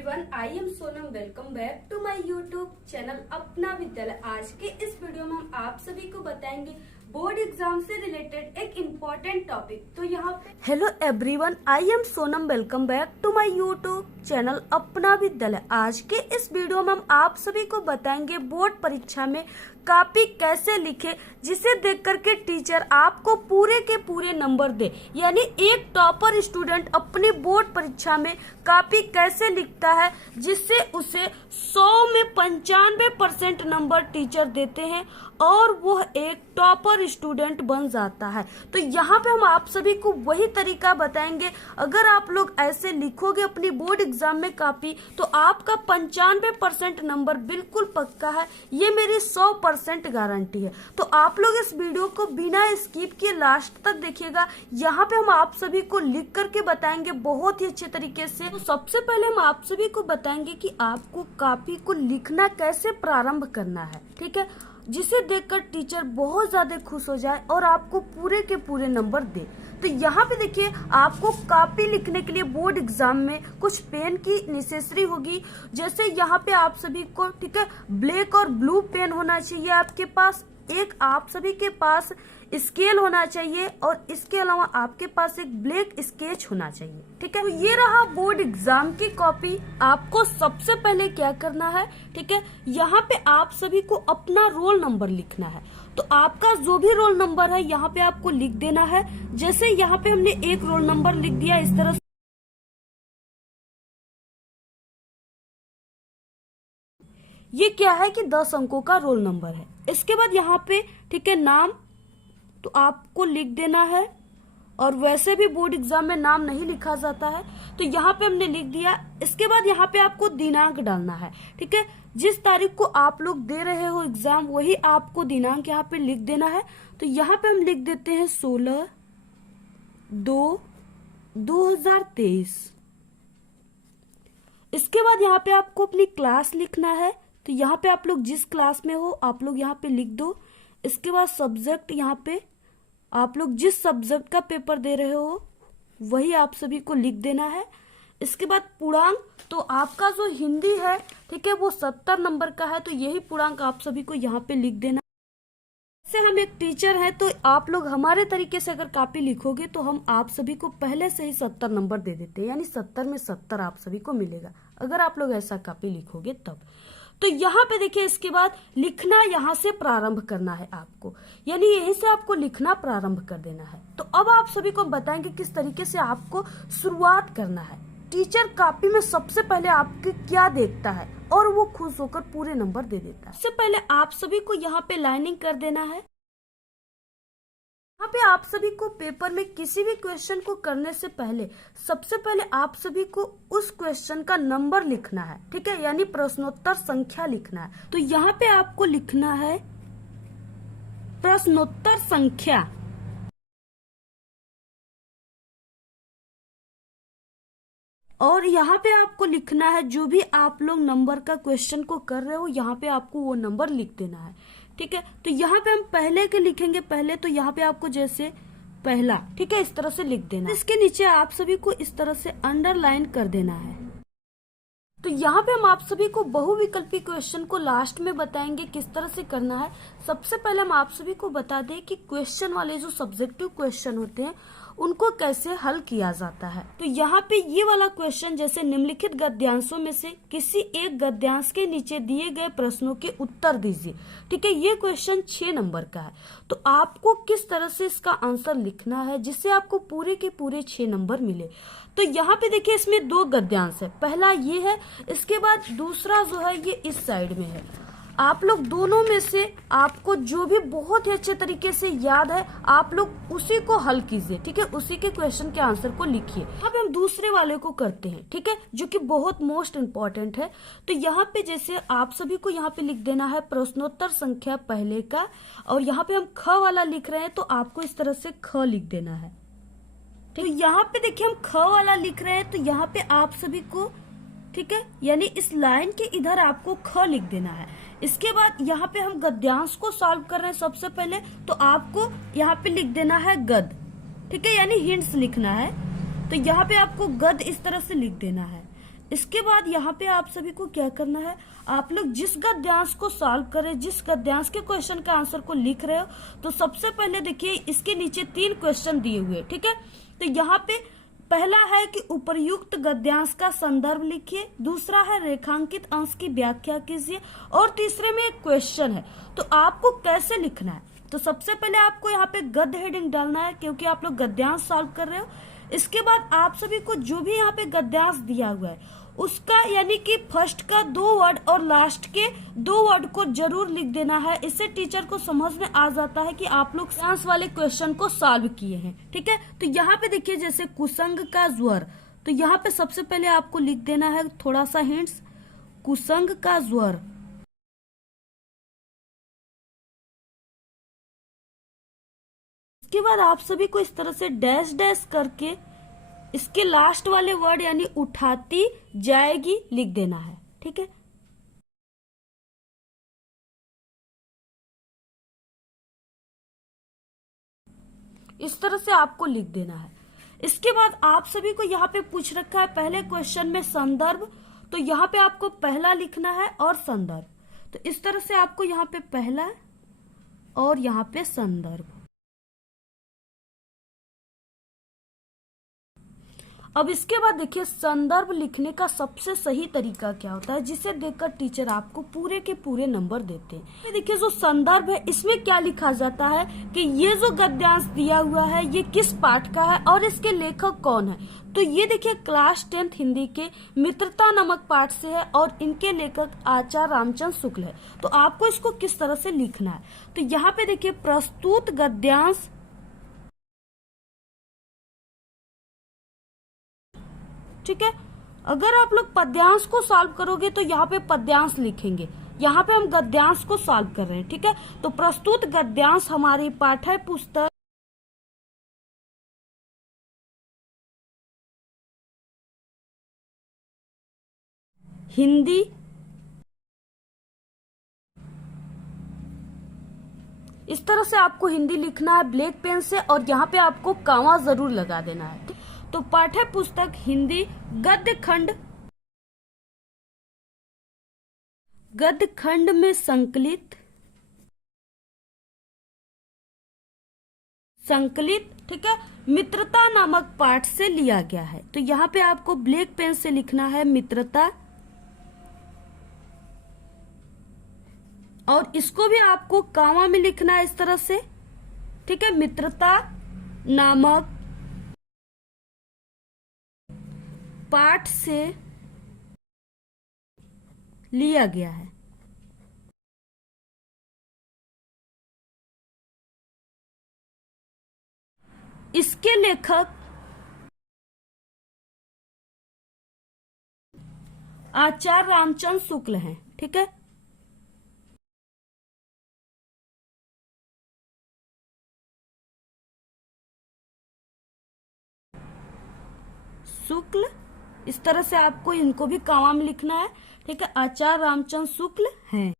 Everyone, I am Sonam. Welcome back to my YouTube channel Apna Vidyalaya. आज के इस वीडियो में हम आप सभी को बताएंगे बोर्ड एग्जाम से रिलेटेड एक इम्पोर्टेंट टॉपिक। तो यहाँ पे hello everyone, I am Sonam. Welcome back to my YouTube channel Apna Vidyalaya. आज के इस वीडियो में हम आप सभी को बताएंगे बोर्ड परीक्षा में कॉपी कैसे लिखे जिसे देख करके टीचर आपको पूरे के पूरे नंबर दे। यानी एक टॉपर स्टूडेंट अपनी बोर्ड परीक्षा में कॉपी कैसे लिखता है जिससे उसे 100 में 95% नंबर टीचर देते हैं और वह एक टॉपर स्टूडेंट बन जाता है। तो यहाँ पे हम आप सभी को वही तरीका बताएंगे। अगर आप लोग ऐसे लिखोगे अपनी बोर्ड एग्जाम में कॉपी तो आपका 95% नंबर बिल्कुल पक्का है। ये मेरी 100% गारंटी है। तो आप लोग इस वीडियो को बिना स्किप किए लास्ट तक देखिएगा। यहाँ पे हम आप सभी को लिख करके बताएंगे बहुत ही अच्छे तरीके से। तो सबसे पहले हम आप सभी को बताएंगे कि आपको कॉपी को लिखना कैसे प्रारंभ करना है, ठीक है, जिसे देखकर टीचर बहुत ज्यादा खुश हो जाए और आपको पूरे के पूरे नंबर दे। तो यहाँ पे देखिए, आपको कॉपी लिखने के लिए बोर्ड एग्जाम में कुछ पेन की नेसेसरी होगी। जैसे यहाँ पे आप सभी को, ठीक है, ब्लैक और ब्लू पेन होना चाहिए आपके पास। एक आप सभी के पास स्केल होना चाहिए और इसके अलावा आपके पास एक ब्लैक स्केच होना चाहिए, ठीक है। तो ये रहा बोर्ड एग्जाम की कॉपी। आपको सबसे पहले क्या करना है, ठीक है, यहाँ पे आप सभी को अपना रोल नंबर लिखना है। तो आपका जो भी रोल नंबर है यहाँ पे आपको लिख देना है। जैसे यहाँ पे हमने एक रोल नंबर लिख दिया इस तरह से। ये क्या है कि 10 अंकों का रोल नंबर है। इसके बाद यहाँ पे, ठीक है, नाम तो आपको लिख देना है। और वैसे भी बोर्ड एग्जाम में नाम नहीं लिखा जाता है तो यहाँ पे हमने लिख दिया। इसके बाद यहाँ पे आपको दिनांक डालना है, ठीक है। जिस तारीख को आप लोग दे रहे हो एग्जाम वही आपको दिनांक यहाँ पे लिख देना है। तो यहाँ पे हम लिख देते हैं 16/2/2023। इसके बाद यहाँ पे आपको अपनी क्लास लिखना है। तो यहाँ पे आप लोग जिस क्लास में हो आप लोग यहाँ पे लिख दो। इसके बाद सब्जेक्ट, यहाँ पे आप लोग जिस सब्जेक्ट का पेपर दे रहे हो वही आप सभी को लिख देना है। इसके बाद पूर्णांक, तो आपका जो हिंदी है, ठीक है, वो 70 नंबर का है तो यही पूर्णांक आप सभी को यहाँ पे लिख देना। से हम एक टीचर हैं तो आप लोग हमारे तरीके से अगर कॉपी लिखोगे तो हम आप सभी को पहले से ही 70 नंबर दे देते हैं। यानी 70 में 70 आप सभी को मिलेगा अगर आप लोग ऐसा कॉपी लिखोगे तब। तो यहाँ पे देखिए, इसके बाद लिखना यहाँ से प्रारंभ करना है आपको। यानी यहीं से आपको लिखना प्रारंभ कर देना है। तो अब आप सभी को बताएंगे किस तरीके से आपको शुरुआत करना है। टीचर कॉपी में सबसे पहले आपके क्या देखता है और वो खुश होकर पूरे नंबर दे देता है। सबसे पहले आप सभी को यहाँ पे लाइनिंग कर देना है। यहाँ पे आप सभी को पेपर में किसी भी क्वेश्चन को करने से पहले सबसे पहले आप सभी को उस क्वेश्चन का नंबर लिखना है, ठीक है, यानी प्रश्नोत्तर संख्या लिखना है। तो यहाँ पे आपको लिखना है प्रश्नोत्तर संख्या। और यहाँ पे आपको लिखना है जो भी आप लोग नंबर का क्वेश्चन को कर रहे हो यहाँ पे आपको वो नंबर लिख देना है, ठीक है। तो यहाँ पे हम पहले के लिखेंगे पहले, तो यहाँ पे आपको जैसे पहला, ठीक है, इस तरह से लिख देना। इसके नीचे आप सभी को इस तरह से अंडरलाइन कर देना है। तो यहाँ पे हम आप सभी को बहुविकल्पी क्वेश्चन को लास्ट में बताएंगे किस तरह से करना है। सबसे पहले हम आप सभी को बता दें कि क्वेश्चन वाले जो सब्जेक्टिव क्वेश्चन होते हैं उनको कैसे हल किया जाता है। तो यहाँ पे ये वाला क्वेश्चन, जैसे निम्नलिखित गद्यांशों में से किसी एक गद्यांश के नीचे दिए गए प्रश्नों के उत्तर दीजिए, ठीक है। ये क्वेश्चन 6 नंबर का है। तो आपको किस तरह से इसका आंसर लिखना है जिससे आपको पूरे के पूरे 6 नंबर मिले। तो यहाँ पे देखिए, इसमें 2 गद्यांश है। पहला ये है, इसके बाद दूसरा जो है ये इस साइड में है। आप लोग दोनों में से आपको जो भी बहुत ही अच्छे तरीके से याद है आप लोग उसी को हल कीजिए, ठीक है, उसी के क्वेश्चन के आंसर को लिखिए। अब हम दूसरे वाले को करते हैं, ठीक है, जो कि बहुत मोस्ट इम्पोर्टेंट है। तो यहाँ पे जैसे आप सभी को यहाँ पे लिख देना है प्रश्नोत्तर संख्या पहले का, और यहाँ पे हम ख वाला लिख रहे हैं तो आपको इस तरह से ख लिख देना है। तो यहाँ पे देखिए हम ख वाला लिख रहे हैं तो यहाँ पे आप सभी को, ठीक है, यानी इस लाइन के इधर आपको ख लिख देना है। इसके बाद यहाँ पे हम गद्यांश को सॉल्व कर रहे हैं सबसे पहले, तो आपको यहाँ पे लिख देना है गद, ठीक है, यानी हिंट्स लिखना है। तो यहाँ पे आपको गद इस तरह से लिख देना है। इसके बाद यहाँ पे आप सभी को क्या करना है, आप लोग जिस गद्यांश को सॉल्व कर रहे, जिस गद्यांश के क्वेश्चन का आंसर को लिख रहे हो, तो सबसे पहले देखिए इसके नीचे 3 क्वेश्चन दिए हुए, ठीक है। तो यहाँ पे पहला है कि उपर्युक्त गद्यांश का संदर्भ लिखिए, दूसरा है रेखांकित अंश की व्याख्या कीजिए, और तीसरे में एक क्वेश्चन है। तो आपको कैसे लिखना है, तो सबसे पहले आपको यहाँ पे गद्य हेडिंग डालना है, क्योंकि आप लोग गद्यांश सॉल्व कर रहे हो। इसके बाद आप सभी को जो भी यहाँ पे गद्यांश दिया हुआ है उसका यानी कि फर्स्ट का 2 वर्ड और लास्ट के 2 वर्ड को जरूर लिख देना है। इससे टीचर को समझ में आ जाता है कि आप लोग साइंस वाले क्वेश्चन को सॉल्व किए हैं, ठीक है। तो यहाँ पे देखिए जैसे कुसंग का ज्वर, तो यहाँ पे सबसे पहले आपको लिख देना है थोड़ा सा हिंट्स, कुसंग का ज्वर। इसके बाद आप सभी को इस तरह से डैश डैश करके इसके लास्ट वाले वर्ड यानी उठाती जाएगी लिख देना है, ठीक है। इस तरह से आपको लिख देना है। इसके बाद आप सभी को यहाँ पे पूछ रखा है पहले क्वेश्चन में संदर्भ, तो यहाँ पे आपको पहला लिखना है और संदर्भ। तो इस तरह से आपको यहाँ पे पहला और यहाँ पे संदर्भ। अब इसके बाद देखिए संदर्भ लिखने का सबसे सही तरीका क्या होता है, जिसे देखकर टीचर आपको पूरे के पूरे नंबर देते हैं। देखिए जो संदर्भ है इसमें क्या लिखा जाता है कि ये जो गद्यांश दिया हुआ है ये किस पाठ का है और इसके लेखक कौन है। तो ये देखिए क्लास 10th हिंदी के मित्रता नामक पाठ से है और इनके लेखक आचार्य रामचंद्र शुक्ल है। तो आपको इसको किस तरह से लिखना है, तो यहाँ पे देखिए प्रस्तुत गद्यांश, ठीक है। अगर आप लोग पद्यांश को सॉल्व करोगे तो यहाँ पे पद्यांश लिखेंगे, यहाँ पे हम गद्यांश को सॉल्व कर रहे हैं, ठीक है। तो प्रस्तुत गद्यांश हमारी पाठ्य पुस्तक हिंदी इस तरह से आपको हिंदी लिखना है ब्लैक पेन से, और यहाँ पे आपको कामा जरूर लगा देना है। तो पाठ्य पुस्तक हिंदी गद्य खंड में संकलित, ठीक है, मित्रता नामक पाठ से लिया गया है। तो यहाँ पे आपको ब्लैक पेन से लिखना है मित्रता, और इसको भी आपको कामा में लिखना है इस तरह से, ठीक है। मित्रता नामक पाठ से लिया गया है। इसके लेखक आचार्य रामचंद्र शुक्ल हैं, ठीक है। शुक्ल, इस तरह से आपको इनको भी कामा में लिखना है, ठीक है। आचार्य रामचंद्र शुक्ल हैं।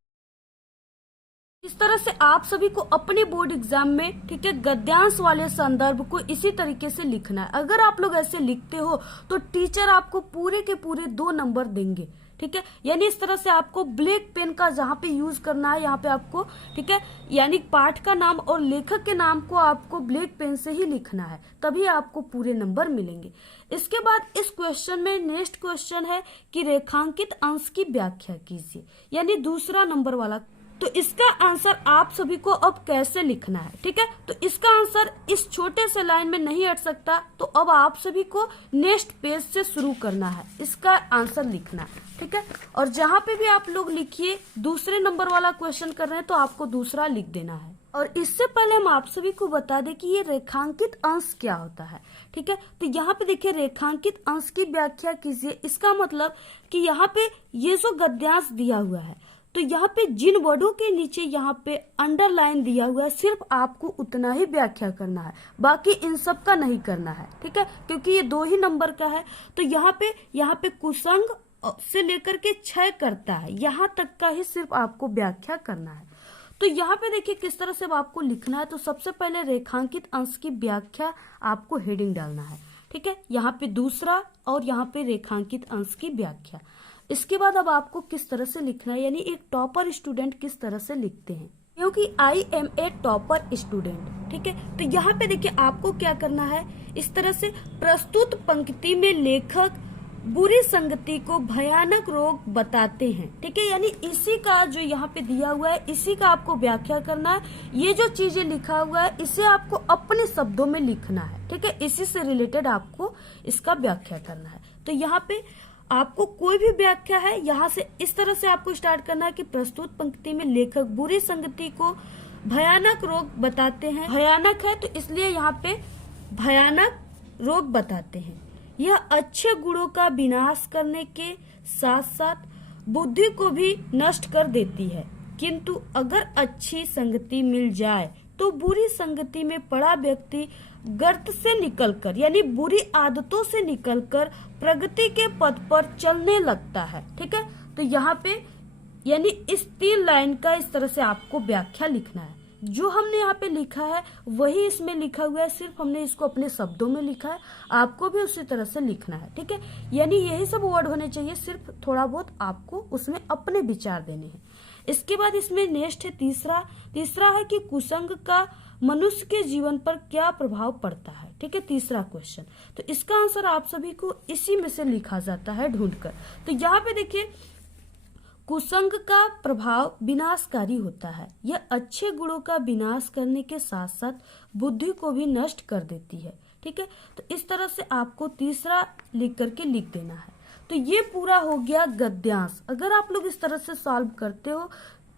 इस तरह से आप सभी को अपने बोर्ड एग्जाम में, ठीक है, गद्यांश वाले संदर्भ को इसी तरीके से लिखना है। अगर आप लोग ऐसे लिखते हो तो टीचर आपको पूरे के पूरे 2 नंबर देंगे, ठीक है। यानी इस तरह से आपको ब्लैक पेन का जहाँ पे यूज करना है, यहाँ पे आपको, ठीक है, यानी पाठ का नाम और लेखक के नाम को आपको ब्लैक पेन से ही लिखना है, तभी आपको पूरे नंबर मिलेंगे। इसके बाद इस क्वेश्चन में नेक्स्ट क्वेश्चन है कि रेखांकित अंश की व्याख्या कीजिए, यानी दूसरा नंबर वाला। तो इसका आंसर आप सभी को अब कैसे लिखना है, ठीक है। तो इसका आंसर इस छोटे से लाइन में नहीं हट सकता, तो अब आप सभी को नेक्स्ट पेज से शुरू करना है, इसका आंसर लिखना है, ठीक है। और जहां पे भी आप लोग लिखिए दूसरे नंबर वाला क्वेश्चन कर रहे हैं तो आपको दूसरा लिख देना है। और इससे पहले हम आप सभी को बता दें कि ये रेखांकित अंश क्या होता है, ठीक है। तो यहाँ पे देखिए रेखांकित अंश की व्याख्या कीजिए। इसका मतलब कि यहाँ पे ये जो गद्यांश दिया हुआ है, तो यहाँ पे जिन वर्डों के नीचे यहाँ पे अंडरलाइन दिया हुआ है सिर्फ आपको उतना ही व्याख्या करना है, बाकी इन सब का नहीं करना है, ठीक है, क्योंकि ये 2 ही नंबर का है। तो यहाँ पे कुसंग से लेकर के क्षय करता है, यहाँ तक का ही सिर्फ आपको व्याख्या करना है। तो यहाँ पे देखिए किस तरह से आपको लिखना है। तो सबसे पहले रेखांकित अंश की व्याख्या आपको हेडिंग डालना है, ठीक है, यहाँ पे दूसरा और यहाँ पे रेखांकित अंश की व्याख्या। इसके बाद अब आपको किस तरह से लिखना है, यानी एक टॉपर स्टूडेंट किस तरह से लिखते हैं, क्योंकि I am a topper student. ठीक है, तो यहाँ पे देखिए आपको क्या करना है, इस तरह से प्रस्तुत पंक्ति में लेखक बुरी संगति को भयानक रोग बताते हैं। ठीक है, यानी इसी का जो यहाँ पे दिया हुआ है इसी का आपको व्याख्या करना है। ये जो चीजें लिखा हुआ है इसे आपको अपने शब्दों में लिखना है। ठीक है, इसी से रिलेटेड आपको इसका व्याख्या करना है। तो यहाँ पे आपको कोई भी व्याख्या है यहाँ से इस तरह से आपको स्टार्ट करना है कि प्रस्तुत पंक्ति में लेखक बुरी संगति को भयानक रोग बताते हैं। भयानक है तो इसलिए यहाँ पे भयानक रोग बताते हैं। यह अच्छे गुणों का विनाश करने के साथ साथ बुद्धि को भी नष्ट कर देती है, किंतु अगर अच्छी संगति मिल जाए तो बुरी संगति में पड़ा व्यक्ति गर्त से निकलकर यानी बुरी आदतों से निकलकर प्रगति के पथ पर चलने लगता है। ठीक है, तो यहाँ पे यानी इस 3 लाइन का इस तरह से आपको व्याख्या लिखना है। जो हमने यहाँ पे लिखा है वही इसमें लिखा हुआ है, सिर्फ हमने इसको अपने शब्दों में लिखा है, आपको भी उसी तरह से लिखना है। ठीक है, यानी यही सब वर्ड होने चाहिए, सिर्फ थोड़ा बहुत आपको उसमें अपने विचार देने हैं। इसके बाद इसमें नेक्स्ट है तीसरा है कि कुसंग का मनुष्य के जीवन पर क्या प्रभाव पड़ता है। ठीक है, तीसरा क्वेश्चन, तो इसका आंसर आप सभी को इसी में से लिखा जाता है ढूंढकर। तो यहाँ पे देखिए कुसंग का प्रभाव विनाशकारी होता है, यह अच्छे गुणों का विनाश करने के साथ साथ बुद्धि को भी नष्ट कर देती है। ठीक है, तो इस तरह से आपको तीसरा लिख करके लिख देना है। तो ये पूरा हो गया गद्यांश। अगर आप लोग इस तरह से सॉल्व करते हो,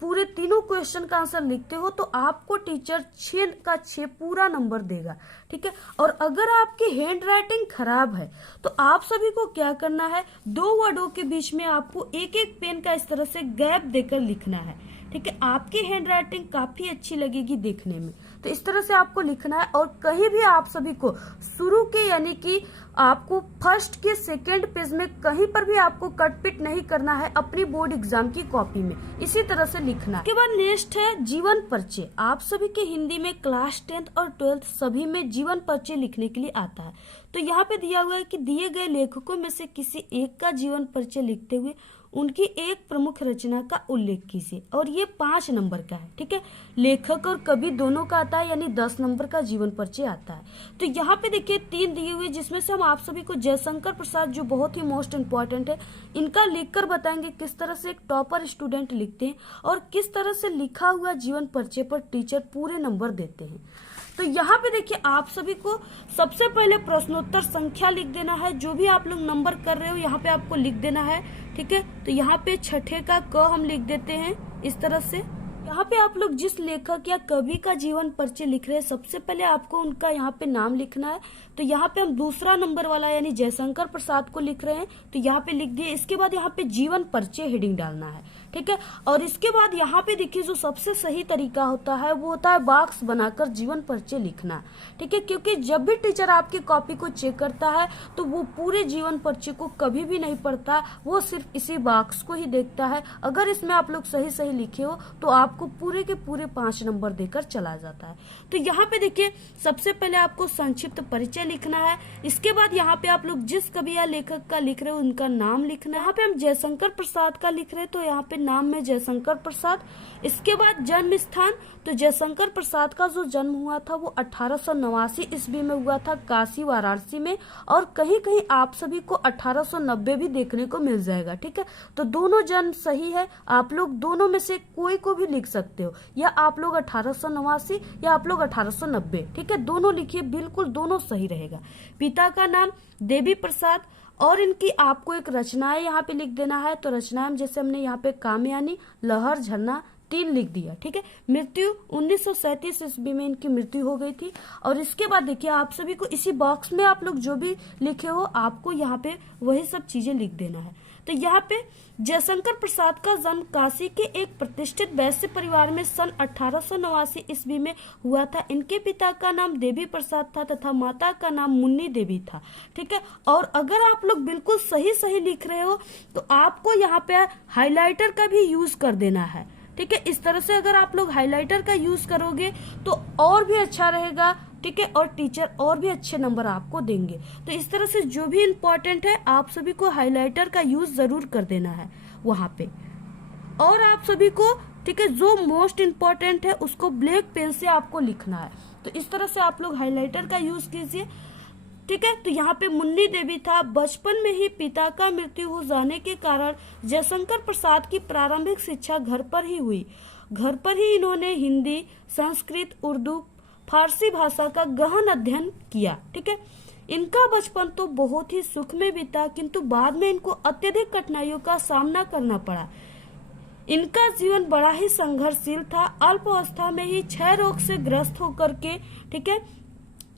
पूरे तीनों क्वेश्चन का आंसर लिखते हो, तो आपको टीचर 6 का 6 पूरा नंबर देगा। ठीक है, और अगर आपकी हैंड राइटिंग खराब है तो आप सभी को क्या करना है, 2 वर्डों के बीच में आपको एक एक पेन का इस तरह से गैप देकर लिखना है। ठीक है, आपकी हैंड राइटिंग काफी अच्छी लगेगी देखने में। तो इस तरह से आपको लिखना है, और कहीं भी आप सभी को शुरू के यानी कि आपको फर्स्ट के सेकेंड पेज में कहीं पर भी आपको कट पिट नहीं करना है अपनी बोर्ड एग्जाम की कॉपी में, इसी तरह से लिखना है। इसके बाद नेक्स्ट है जीवन परिचय। आप सभी के हिंदी में क्लास 10th और 12th सभी में जीवन परिचय लिखने के लिए आता है। तो यहाँ पे दिया हुआ है कि दिए गए लेखकों में से किसी एक का जीवन परिचय लिखते हुए उनकी एक प्रमुख रचना का उल्लेख कीजिए, और ये 5 नंबर का है। ठीक है, लेखक और कवि दोनों का आता है, यानी 10 नंबर का जीवन परिचय आता है। तो यहाँ पे देखिए 3 दिए हुए, जिसमें से हम आप सभी को जयशंकर प्रसाद जो बहुत ही मोस्ट इम्पोर्टेंट है, इनका लिखकर बताएंगे किस तरह से एक टॉपर स्टूडेंट लिखते हैं और किस तरह से लिखा हुआ जीवन परिचय पर टीचर पूरे नंबर देते हैं। तो यहाँ पे देखिए आप सभी को सबसे पहले प्रश्नोत्तर संख्या लिख देना है। जो भी आप लोग नंबर कर रहे हो यहाँ पे आपको लिख देना है। ठीक है, तो यहाँ पे छठे का क हम लिख देते हैं इस तरह से। यहाँ पे आप लोग जिस लेखक या कवि का जीवन परिचय लिख रहे हैं सबसे पहले आपको उनका यहाँ पे नाम लिखना है। तो यहाँ पे हम दूसरा नंबर वाला यानी जयशंकर प्रसाद को लिख रहे हैं, तो यहाँ पे लिख दिए। इसके बाद यहाँ पे जीवन परिचय हेडिंग डालना है। ठीक है, और इसके बाद यहाँ पे देखिए जो सबसे सही तरीका होता है वो होता है बॉक्स बनाकर जीवन परिचय लिखना। ठीक है, क्योंकि जब भी टीचर आपकी कॉपी को चेक करता है तो वो पूरे जीवन परिचय को कभी भी नहीं पढ़ता, वो सिर्फ इसी बॉक्स को ही देखता है। अगर इसमें आप लोग सही सही लिखे हो तो आपको पूरे के पूरे 5 नंबर देकर चला जाता है। तो यहाँ पे देखिए सबसे पहले आपको संक्षिप्त परिचय लिखना है। इसके बाद यहाँ पे आप लोग जिस कवि या लेखक का लिख रहे हो उनका नाम लिखना है। यहाँ पे हम जयशंकर प्रसाद का लिख रहे हैं तो यहाँ पे नाम में जयशंकर प्रसाद। इसके बाद जन्म स्थान, तो जयशंकर प्रसाद का जो जन्म हुआ था वो 1889 ईस्वी में हुआ था काशी वाराणसी में, और कहीं कहीं आप सभी को 1890 भी देखने को मिल जाएगा। ठीक है, तो दोनों जन्म सही है, आप लोग दोनों में से कोई को भी लिख सकते हो, या आप लोग 1889 या आप लोग 1890। ठीक है, दोनों लिखिए, बिल्कुल दोनों सही रहेगा। पिता का नाम देवी प्रसाद, और इनकी आपको एक रचनाएं यहाँ पे लिख देना है। तो रचनाएं जैसे हमने यहाँ पे कामयानी, लहर, झरना 3 लिख दिया। ठीक है, मृत्यु 1937 ईस्वी में इनकी मृत्यु हो गई थी। और इसके बाद देखिए आप सभी को इसी बॉक्स में आप लोग जो भी लिखे हो आपको यहाँ पे वही सब चीजें लिख देना है। तो यहाँ पे जयशंकर प्रसाद का जन्म काशी के एक प्रतिष्ठित वैश्य परिवार में सन 1889 ईस्वी में हुआ था। इनके पिता का नाम देवी प्रसाद था तथा माता का नाम मुन्नी देवी था। ठीक है, और अगर आप लोग बिल्कुल सही सही लिख रहे हो तो आपको यहाँ पे हाइलाइटर का भी यूज कर देना है। ठीक है, इस तरह से अगर आप लोग हाइलाइटर का यूज करोगे तो और भी अच्छा रहेगा, ठीक है, और टीचर और भी अच्छे नंबर आपको देंगे। तो इस तरह से जो भी इम्पोर्टेंट है आप सभी को हाइलाइटर का यूज जरूर कर देना है वहां पे। और आप सभी को, ठीक है, जो मोस्ट इम्पोर्टेंट है उसको ब्लैक पेन से आपको लिखना है। तो इस तरह से आप लोग हाइलाइटर का यूज कीजिए, ठीक है। तो यहाँ पे मुन्नी देवी था। बचपन में ही पिता का मृत्यु हो जाने के कारण जयशंकर प्रसाद की प्रारंभिक शिक्षा घर पर ही हुई। घर पर ही इन्होंने हिंदी, संस्कृत, उर्दू, फारसी भाषा का गहन अध्ययन किया, ठीक है। इनका बचपन तो बहुत ही सुख में बीता, किंतु बाद में इनको अत्यधिक कठिनाइयों का सामना करना पड़ा। इनका जीवन बड़ा ही संघर्षशील था। अल्पावस्था में ही क्षय रोग से ग्रस्त होकर के, ठीक है,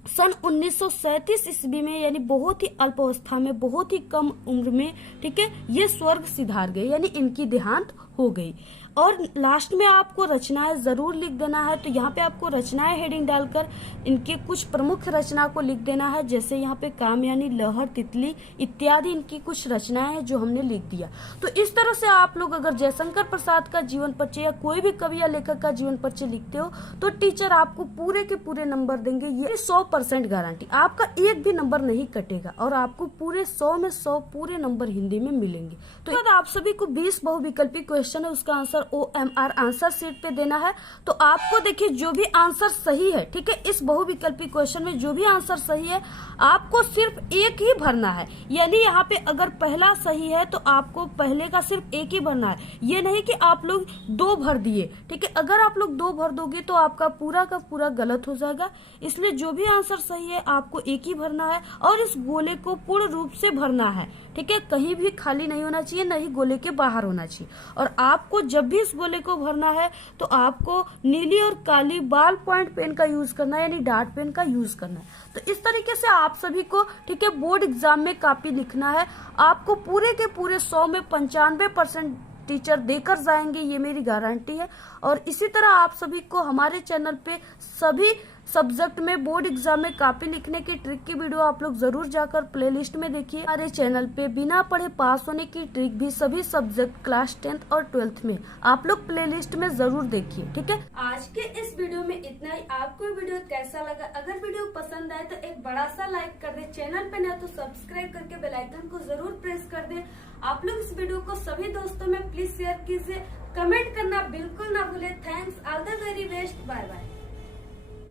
सन 1937 ईस्वी में, यानी बहुत ही अल्पावस्था में, बहुत ही कम उम्र में, ठीक है, ये स्वर्ग सिधार गए, यानी इनकी देहांत हो गई। और लास्ट में आपको रचनाएं जरूर लिख देना है। तो यहाँ पे आपको रचनाएं हेडिंग डालकर इनके कुछ प्रमुख रचना को लिख देना है। जैसे यहाँ पे कामयानी, लहर, तितली इत्यादि इनकी कुछ रचनाएं हैं जो हमने लिख दिया। तो इस तरह से आप लोग अगर जयशंकर प्रसाद का जीवन परिचय या कोई भी कवि या लेखक का जीवन परिचय लिखते हो तो टीचर आपको पूरे के पूरे नंबर देंगे। ये 100% गारंटी, आपका एक भी नंबर नहीं कटेगा और आपको पूरे 100 में 100 पूरे नंबर हिंदी में मिलेंगे। तो आप सभी को 20 बहुविकल्पी क्वेश्चन है, उसका आंसर OMR आंसर शीट पे देना है। तो आपको देखिए जो भी आंसर सही है, ठीक है, इस बहुविकल्पी क्वेश्चन में जो भी आंसर सही है आपको सिर्फ एक ही भरना है। यानी यहाँ पे अगर पहला सही है तो आपको पहले का सिर्फ एक ही भरना है, ये नहीं कि आप लोग 2 भर दिए, ठीक है। अगर आप लोग 2 भर दोगे तो आपका पूरा का पूरा गलत हो जाएगा। इसलिए जो भी आंसर सही है आपको एक ही भरना है और इस गोले को पूर्ण रूप से भरना है, ठीक है। कहीं भी खाली नहीं होना चाहिए, नहीं गोले के बाहर होना चाहिए। और आपको जब भी इस गोले को भरना है तो आपको नीली और काली बॉल पॉइंट पेन का यूज करना है, यानी डार्ट पेन का यूज करना है। तो इस तरीके से आप सभी को, ठीक है, बोर्ड एग्जाम में कापी लिखना है। आपको पूरे के पूरे 100 में 95% टीचर देकर जाएंगे, ये मेरी गारंटी है। और इसी तरह आप सभी को हमारे चैनल पे सभी सब्जेक्ट में बोर्ड एग्जाम में कापी लिखने की ट्रिक की वीडियो आप लोग जरूर जाकर प्लेलिस्ट में देखिए। हमारे चैनल पे बिना पढ़े पास होने की ट्रिक भी सभी सब्जेक्ट क्लास 10th और 12th में आप लोग प्लेलिस्ट में जरूर देखिए, ठीक है। आज के इस वीडियो में इतना ही। आपको वीडियो कैसा लगा? अगर वीडियो पसंद आए तो एक बड़ा सा लाइक कर दे, चैनल पे ना तो सब्सक्राइब करके बेल आइकन को जरूर प्रेस कर दे। आप लोग इस वीडियो को सभी दोस्तों में प्लीज शेयर कीजिए, कमेंट करना बिल्कुल ना भूले। Thanks, all the very best, bye bye.